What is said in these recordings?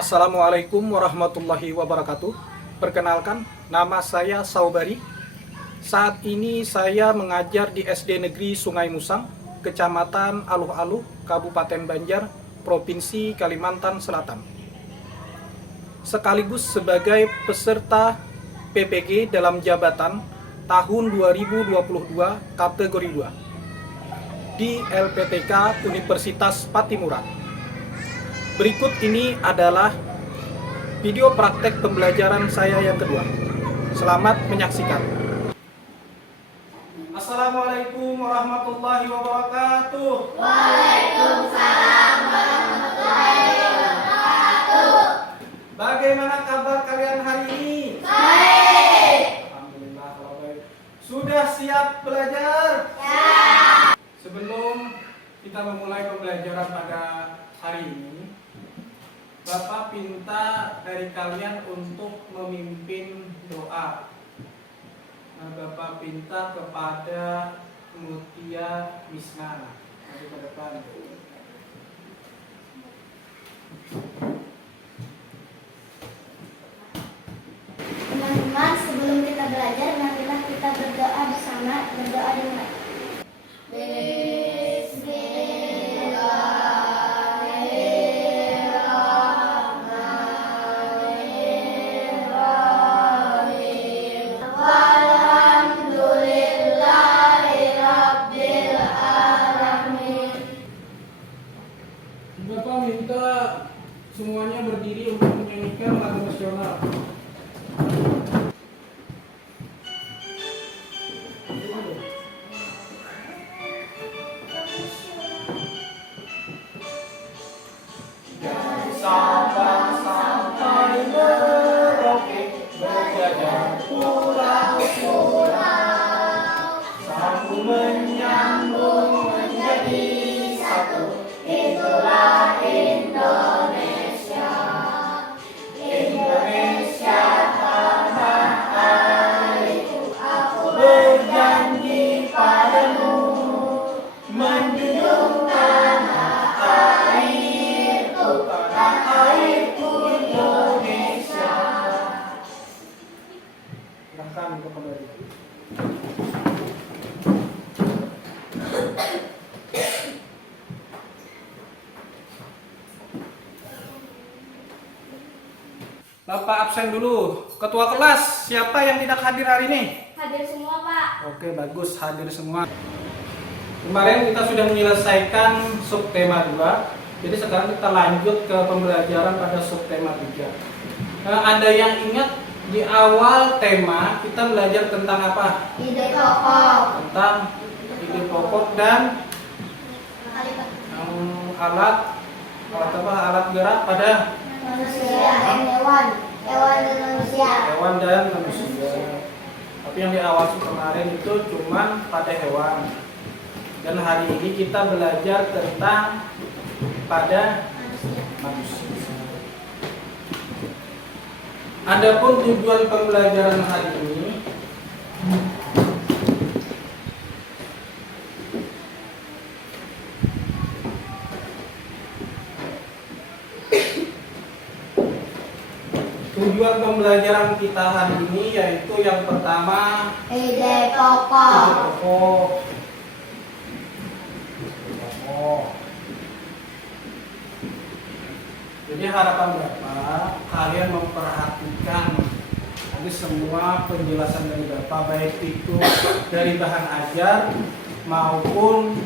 Assalamualaikum warahmatullahi wabarakatuh. Perkenalkan, nama saya Saubari. Saat ini saya mengajar di SD Negeri Sungai Musang, Kecamatan Aluh-Aluh, Kabupaten Banjar, Provinsi Kalimantan Selatan. Sekaligus sebagai peserta PPG dalam jabatan tahun 2022 kategori 2 di LPTK Universitas Patimura. Berikut ini adalah video praktek pembelajaran saya yang kedua. Selamat menyaksikan. Assalamualaikum warahmatullahi wabarakatuh. Waalaikumsalam warahmatullahi wabarakatuh. Bagaimana kabar kalian hari ini? Baik. Alhamdulillah kalau baik. Sudah siap belajar? Ya. Sebelum kita memulai pembelajaran pada hari ini, Bapak minta dari kalian untuk memimpin doa. Nah, Bapak minta kepada Mutia Misna. Mari ke depan. Teman-teman, sebelum kita belajar, marilah kita berdoa bersama. Berdoa dimulai. Bapak minta semuanya berdiri untuk menyanyikan lagu nasional. Dari Sabang sampai Merauke, berjajar pulau-pulau, sambung menyambung menjadi satu. Itulah Indonesia, Indonesia tanah airku. Aku berjanji padamu, menjunjung tanah airku, tanah airku Indonesia. Silahkan kepada itu. Bapak absen dulu. Ketua kelas, siapa yang tidak hadir hari ini? Hadir semua, Pak. Oke, bagus, hadir semua. Kemarin kita sudah menyelesaikan subtema 2. Jadi sekarang kita lanjut ke pembelajaran pada subtema 3. Ada yang ingat di awal tema kita belajar tentang apa? Ide pokok. Tentang ide pokok dan alat gerak pada Manusia dan hewan. Hewan dan manusia. hewan dan manusia. Tapi yang di awal kemarin itu cuman pada hewan. Dan hari ini kita belajar tentang pada manusia. Adapun tujuan pembelajaran hari ini tujuan pembelajaran kita hari ini yaitu yang pertama Ide pokok. ide pokok. Jadi harapan Bapak kalian memperhatikan nanti semua penjelasan dari Bapak, baik itu dari bahan ajar maupun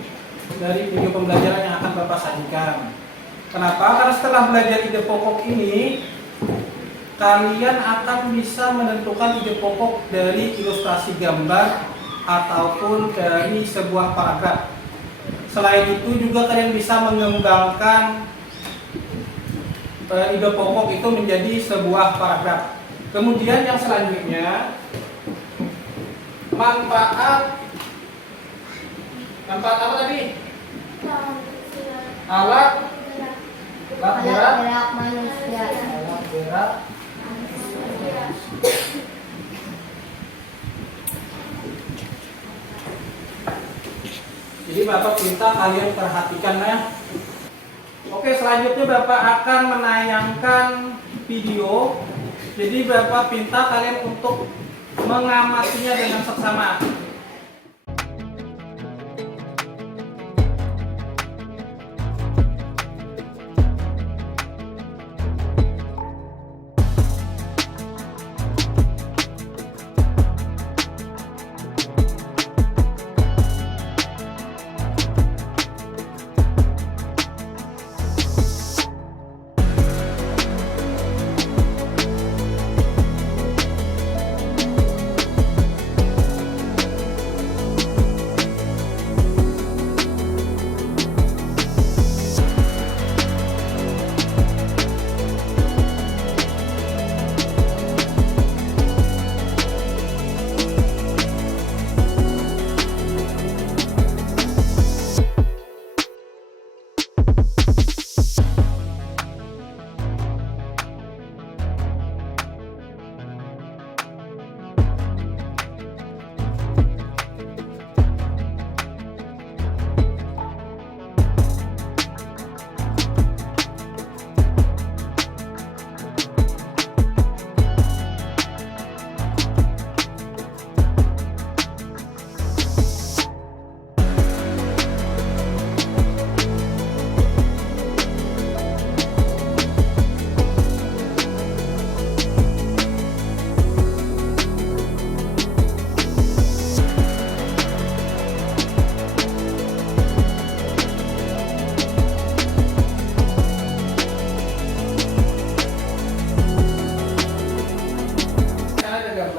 dari video pembelajaran yang akan Bapak sajikan. Kenapa? Karena setelah belajar ide pokok ini, kalian akan bisa menentukan ide pokok dari ilustrasi gambar ataupun dari sebuah paragraf. Selain itu juga kalian bisa mengembangkan ide pokok itu menjadi sebuah paragraf. Kemudian yang selanjutnya, manfaat apa tadi? Alat Gerak manusia. Alat gerak. Jadi Bapak minta kalian perhatikan ya. Oke, selanjutnya Bapak akan menayangkan video. Jadi Bapak minta kalian untuk mengamatinya dengan seksama.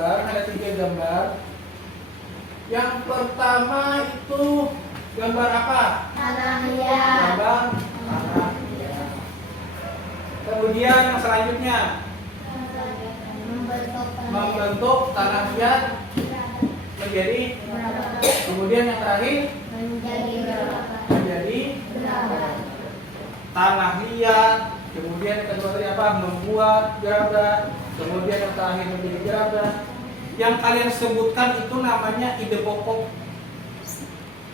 Ada 3 gambar. Yang pertama itu gambar apa? Tanah liat. Gambar tanah liat. Kemudian yang selanjutnya membentuk tanah liat menjadi. Kemudian yang terakhir menjadi tanah liat. Kemudian yang kedua tadi apa? Membuat gerabah. Kemudian yang terakhir menjadi gerabah. Yang kalian sebutkan itu namanya ide pokok.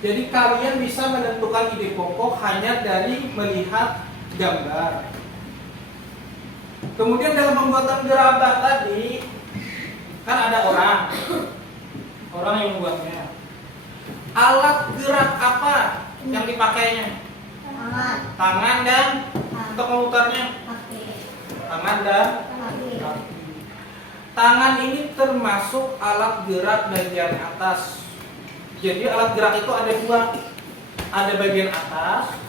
Jadi kalian bisa menentukan ide pokok hanya dari melihat gambar. Kemudian dalam pembuatan gerabah tadi kan ada orang yang membuatnya. Alat gerak apa yang dipakainya? Tangan dan untuk memutarnya tangan dan kaki. Tangan ini termasuk alat gerak bagian atas. Jadi alat gerak itu ada 2. Ada bagian atas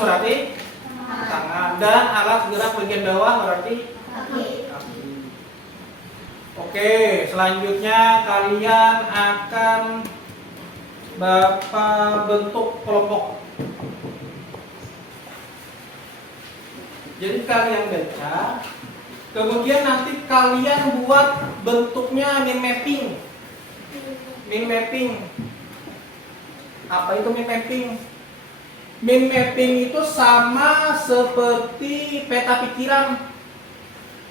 berarti tangan, dan alat gerak bagian bawah berarti kaki. Oke, selanjutnya kalian akan Bapak bentuk kelompok. Jadi kalian baca, kemudian nanti kalian buat bentuknya mind mapping. Mind mapping. Apa itu mind mapping? Mind mapping itu sama seperti peta pikiran.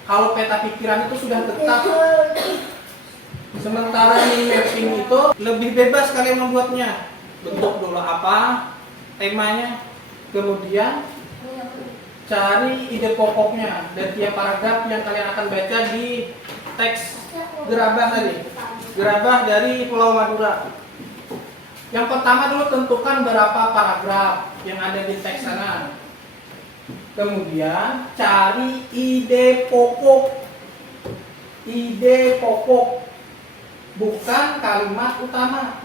Kalau peta pikiran itu sudah tetap. Sementara mind mapping itu lebih bebas kalian membuatnya. Bentuk dulu apa temanya, kemudian cari ide pokoknya dan tiap paragraf yang kalian akan baca di teks gerabah tadi. Gerabah dari Pulau Madura. Yang pertama dulu tentukan berapa paragraf yang ada di teks sana. Kemudian cari ide pokok. Ide pokok, bukan kalimat utama.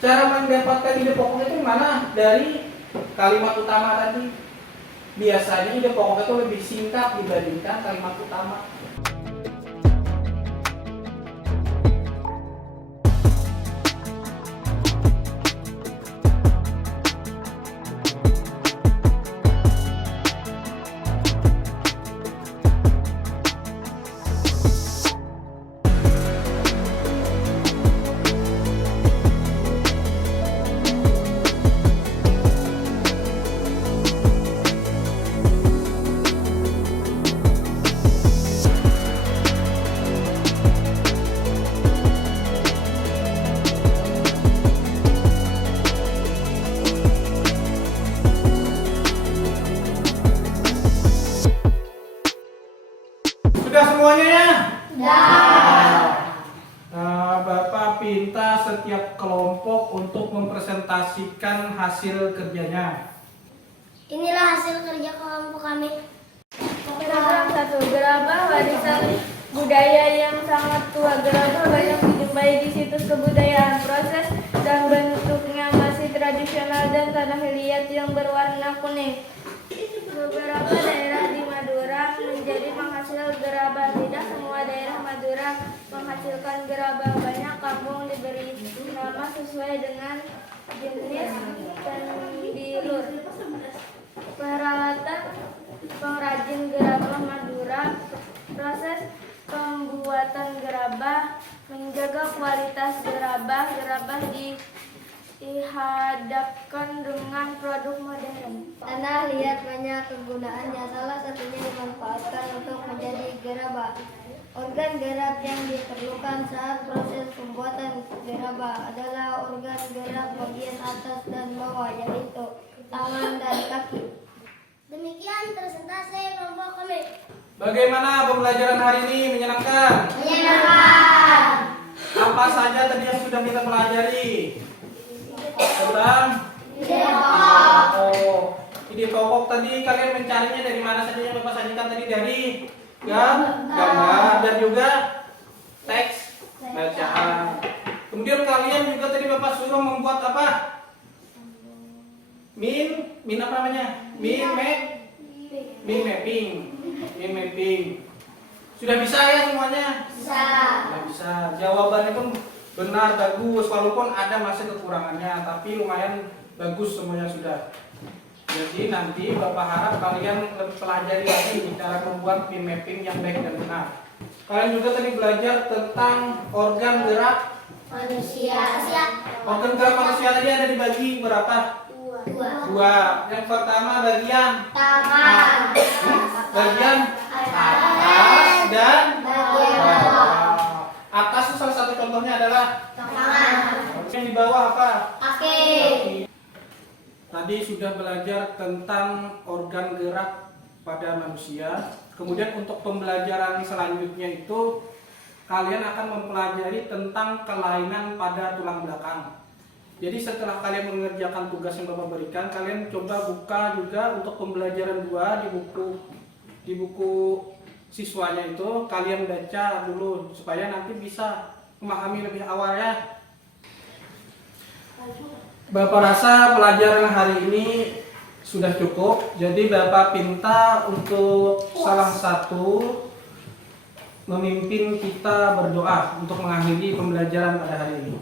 Cara mendapatkan ide pokok itu mana? Dari kalimat utama tadi. Biasanya ide pokok itu lebih singkat dibandingkan kalimat utama. mempresentasikan hasil kerjanya. Inilah hasil kerja kelompok kami. Paragraf 1. Gerabah warisan budaya yang sangat tua. Gerabah banyak dijumpai di situs kebudayaan. Proses dan bentuknya masih tradisional dan tanah liat yang berwarna kuning. Beberapa daerah di Madura menjadi penghasil gerabah. Tidak semua daerah Madura menghasilkan gerabah. Banyak kampung diberi nama sesuai dengan jenis pendilur. Peralatan pengrajin gerabah Madura. Proses pembuatan gerabah, menjaga kualitas gerabah. Gerabah dihadapkan dengan produk modern. Tanah liat banyak kegunaannya, salah satunya dimanfaatkan untuk menjadi gerabah. Organ gerak yang diperlukan saat proses pembuatan gerabah adalah organ gerak bagian atas dan bawah, yaitu tangan dan kaki. Demikian presentasi kelompok kami. Bagaimana pembelajaran hari ini? Menyenangkan? Menyenangkan. Apa saja tadi yang sudah kita pelajari? Tentang ide pokok tadi kalian mencarinya dari mana saja yang Bapak sajikan tadi, dari gambar dan juga teks bacaan. Kemudian kalian juga tadi Bapak suruh membuat apa? Min apa namanya? Min mapping. Sudah bisa ya semuanya? Bisa. Sudah bisa. Jawabannya pun benar, bagus, walaupun ada masih kekurangannya, tapi lumayan bagus semuanya sudah. Jadi nanti Bapak harap kalian pelajari lagi cara membuat min mapping yang baik dan benar. Kalian juga tadi belajar tentang organ gerak Manusia. Organ gerak manusia tadi ada dibagi berapa? Dua. Yang pertama bagian Tangan. bagian atas dan Bagian bawah. Atas itu salah satu contohnya adalah Tangan. yang di bawah apa? Kaki. Tadi sudah belajar tentang organ gerak pada manusia. Kemudian untuk pembelajaran selanjutnya itu kalian akan mempelajari tentang kelainan pada tulang belakang. Jadi setelah kalian mengerjakan tugas yang Bapak berikan, kalian coba buka juga untuk pembelajaran 2 di buku siswanya itu, kalian baca dulu supaya nanti bisa memahami lebih awal ya. Bapak rasa pelajaran hari ini sudah cukup. Jadi Bapak minta untuk salah satu memimpin kita berdoa untuk mengakhiri pembelajaran pada hari ini.